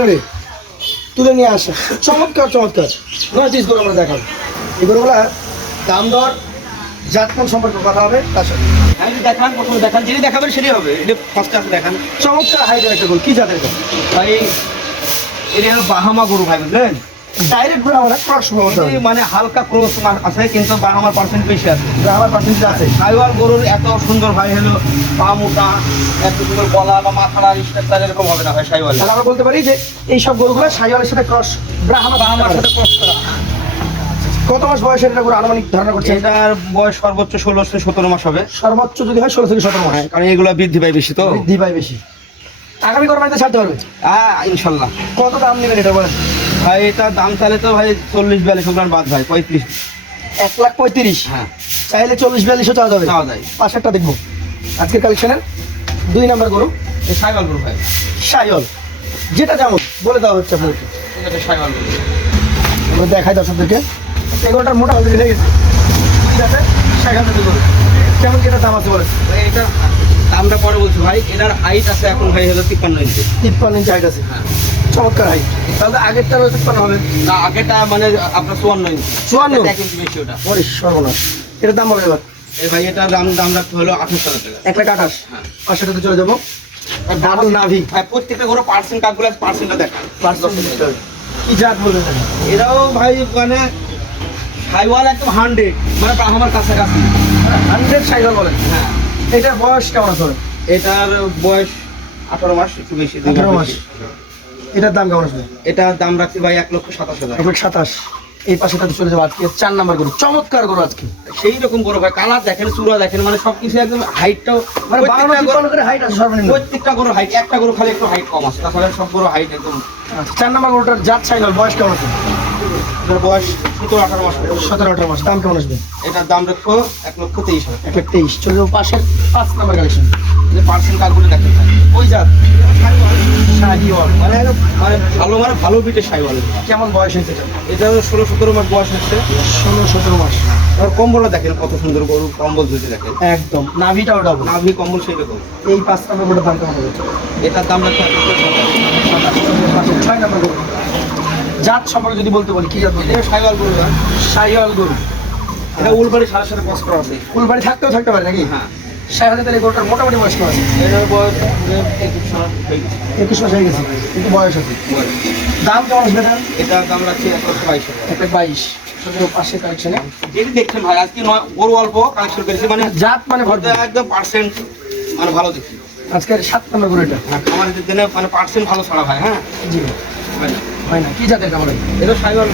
করে তুলে নিয়ে আসে। চমৎকার চমৎকার 9 পিস গরু আমরা দেখাবো। এই গরুগুলা দাম দর জাতমান সম্পর্কে কথা হবে তার সাথে। আমি যদি দেখান, প্রথমে দেখান, যিনি দেখাবেন সেটাই হবে। এটা ফার্স্টে আছে দেখান। চমৎকার হাইটের একটা গরু, কি জাতের এটা? ভাই এটা হলো বাহামা গরু ভাই, বুঝলেন? ডাইরেক্ট বলে আমরা ক্রস বলতে হবে, মানে হালকা ক্রস আছে কিন্তু বাহামার পার্সেন্ট বেশি আছে। আমার পার্সেন্টেজ আছে। সাইওয়াল গরুর এত সুন্দর ভাই হলো পা মোটা, এত সুন্দর গলা বা মাথাটা স্ট্রাকচার এরকম হবে না ভাই সাইওয়াল। তাহলে আমরা বলতে পারি যে এই সব গরুগুলো শাহিওয়ালের সাথে ক্রস, বাহামার সাথে ক্রস করা। কত মাস বয়সের এটা গরু আনুমানিক ধারণা করছে? এটার বয়স সর্বোচ্চ 16 থেকে 17 মাস হবে। সর্বোচ্চ যদি হয় 16 থেকে 17 মাস, কারণ এগুলো বৃদ্ধি পায় বেশি তো। বৃদ্ধি পায় বেশি। আগামী কোরবানিতে ছাড়তে পারবে? ইনশাল্লাহ। কত দাম নেবেন এটা বলেন? ভাই এটা দাম চাইলে তো ভাই 40-42 বাদ ভাই 35। 1,35,000। হ্যাঁ, চাইলে 40-42 চাওয়া যাবে। চাওয়া যায়। পাশেরটা দেখবো আজকের কালেকশনের 2 নাম্বার গরু, এই সাইওয়াল গরু ভাই। শাহিওয়াল, যেটা যেমন বলে দেওয়া হচ্ছে আপনাকে। এটা সাইওয়াল গরু। আমরা দেখাই দর্শকদেরকে। এই গরুটার মোটা অলরেডি হয়ে গেছে, ঠিক আছে? শাহিওয়াল গরু কেমন কেটার দাম আছে বলেন? ভাই এটা দামটা পরে বলছি ভাই। এটার হাইট আছে এখন ভাই হলো 53 ইঞ্চি। 53 ইঞ্চি হাইট আছে। হ্যাঁ, চমৎকার হাইট। তাহলে আগেরটা 53 হবে। না আগেটা মানে আপনার 54 ইঞ্চি। 54? 1 ইঞ্চি বেশি ওটা। ওরে সর্বনাশ, এটার দাম বলে এবার। এই ভাই এটার দাম রাখতে হলো 28,000 টাকা। 1,28,000। হ্যাঁ। পাশেরটাতে চলে যাবো। আর ডাবল নাভি ভাই প্রত্যেকটা গরু পার্সেন্ট কার্ডগুলো পার্সেন্টটা দেখা। কি জাত বলবেন? এরাও ভাই মানে সাইওয়াল একদম 100, মানে আমার কাছাকাছি। 100 শাহিওয়াল বলেন। হ্যাঁ, এটার বয়স কেমন আছে? এটার বয়স 18 মাস, একটু বেশি। 18 মাস। এটার দাম কেমন আসবে? এটার দাম রাখছি ভাই 1,27,000। 1,27,000। এই পাশেটাতে চলে যাবো আজকে 4 নাম্বার গরু। চমৎকার গরু আজকে। সেই রকম গরু ভাই, কালার দেখেন, চূড়া দেখেন, মানে সবকিছু একদম হাইটটাও মানে 52 করে হাইট আছে সর্বনিম্ন। প্রত্যেকটা গরু হাইট, একটা গরু খালি একটু হাইট কম আছে, তাছাড়া সব গরু হাইট একদম। 4 নাম্বার গরুটার জাত শাহিওয়াল, বয়স কেমন আছে? এটার বয়স 17-18 মাস। 17-18 মাস। দাম কেমন আসবে? এটার দাম রাখবো 1,23,000। 1,23,000। চলে যাবো পাশের 5 নাম্বার কালেকশন। যে পার্সেন্ট কার্ডগুলো দেখেন ভাই, ওই জাত শাহিওয়াল, মানে মানে ভালো বিটের সাইওয়াল। কেমন বয়স হয়েছে এটা? এটা 16-17 মাস বয়স হচ্ছে। 16-17 মাস। আর কম্বলটা দেখেন কত সুন্দর গরু, কম্বল যদি দেখেন একদম নাভিটাও ডাবল। নাভি কম্বল সেই রকম। এই 5 নাম্বার গরুটার দাম কেমন হবে? এটার দাম রাখবো 1,27,000। 6 নাম্বার গরু। জাত সম্পর্কে যদি বলতে বলি, কি জাত বলতে? এটা সাইওয়াল গরু না, শাহিওয়াল গরু। এটা উলবাড়ি সাথে সাথে ক্রস করা আছে। ফুলবাড়ি থাকতেও থাকতে পারে নাকি? হ্যাঁ, শাহিওয়ালের তাহলে গরুটার মোটামুটি বয়স কেমন আছে? এটার বয়স 21 মাস হয়ে গেছে। 21 মাস হয়ে গেছে, কিন্তু বয়স আছে। দাম কেমন আসবে এটা? এটার দাম রাখছি 1,22,000। 1,22,000। পাশে কালেকশনে যেটি দেখছেন ভাই, আজকে গরু অল্প কালেকশন করেছি, মানে জাত মানে ভরতে একদম পার্সেন্ট মানে ভালো দেখছি। আজকের 7 নম্বর গরু এটা। হ্যাঁ, খামারের দিনে মানে পার্সেন্ট ভালো ছাড়া ভাই। হ্যাঁ, জি ভাই হয় না, কি জাতের কেমন? এটা সাইওয়াল।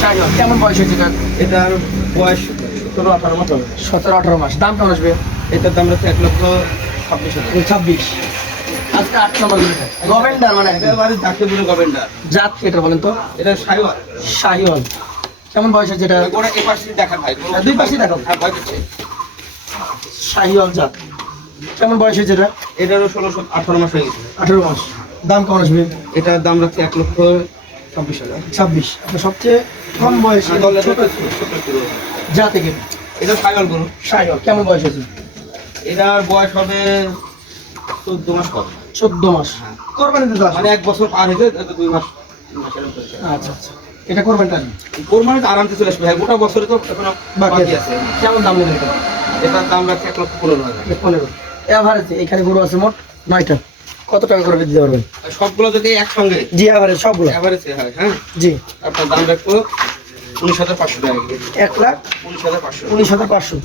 শাহিওয়াল কেমন বয়স হয়েছে এটা? এটার বয়স 17-18 মাস হবে। 17-18 মাস। দাম কেমন আসবে? এটার দাম রাখছি 1,26,000। 26। আজকে 8 নম্বর গরু গভেন্ডার, মানে একেবারে যাকে বলে গভেন্ডার। জাত কি এটা বলেন তো? এটা সাইওয়াল। শাহিওয়াল কেমন বয়স হয়েছে এটা? গোড়া এই পাশে দেখান ভাই, দুই পাশেই দেখাও। হ্যাঁ, ভয় দিচ্ছে। শাহিওয়াল জাত কেমন বয়স হয়েছে এটা? এটারও 16-18 মাস হয়ে গেছে। 18 মাস। দাম কেমন আসবে? এটার দাম রাখছি 1,26,000। 26। আপনার সবচেয়ে কম বয়সী ছোট যা থেকে এটা সাইওয়াল গরু। শাহিওয়াল কেমন বয়স হয়েছে? এটার বয়স হবে 14 মাস হবে। 14 মাস। কোরবানিতে তো আসে। মানে 1 বছর পার হয়েছে, 2 মাস 3 মাস এরকম চলছে। আচ্ছা আচ্ছা, এটা কোরবানিটা কোরবানিতে আরামসে চলে আসবে ভাই, গোটা বছরে তো এখনো বাকি বাকি আছে। আছে। কেমন দাম নেবেন এটা? এটার দাম রাখছি 1,15,000। 15। এভারেজে এখানে গরু আছে মোট 9টা। কত টাকা করে দিতে পারবেন? আর সবগুলো যদি একসঙ্গে জি এভারেজ সবগুলো। এভারেজে হয়, হ্যাঁ, জি আপনার দাম রাখবো 19,500 টাকা। 1,19,500। 19,500।